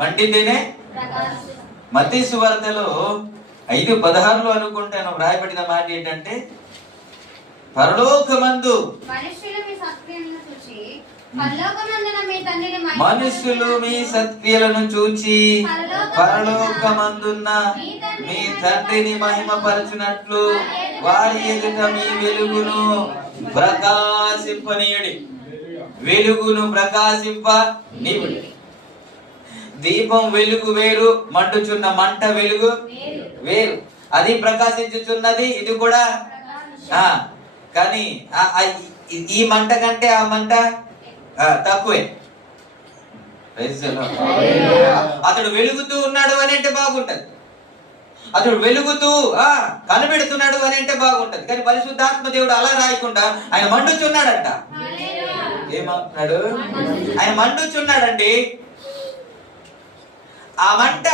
మండితేనే. మత్తయి సువార్తలో 5:16 అనుకుంటాను వ్రాయబడిన మాట ఏంటంటే, పరలోకమందు మనుషులు మీ సత్క్రియలను చూచి పరలోకమందున్న మీ తండ్రిని మహిమపరచునట్లు వారి ఎదుట మీ వెలుగును ప్రకాశింపనీయుడి. వెలుగును ప్రకాశింపనీయుడి. దీపం వెలుగు వేరు, మండుచున్న మంట వెలుగు వేరు. అది ప్రకాశించుచున్నది, ఇది కూడా. కానీ ఈ మంట కంటే ఆ మంట తక్కువే. అతడు వెలుగుతూ ఉన్నాడు అని అంటే బాగుంటది, అతడు వెలుగుతూ కనబెడుతున్నాడు అని అంటే బాగుంటది. కానీ పరిశుద్ధాత్మ దేవుడు అలా రాయకుండా ఆయన మండుచున్నాడంట. ఏమంటున్నాడు? ఆయన మండుచున్నాడండి. ఆ మంట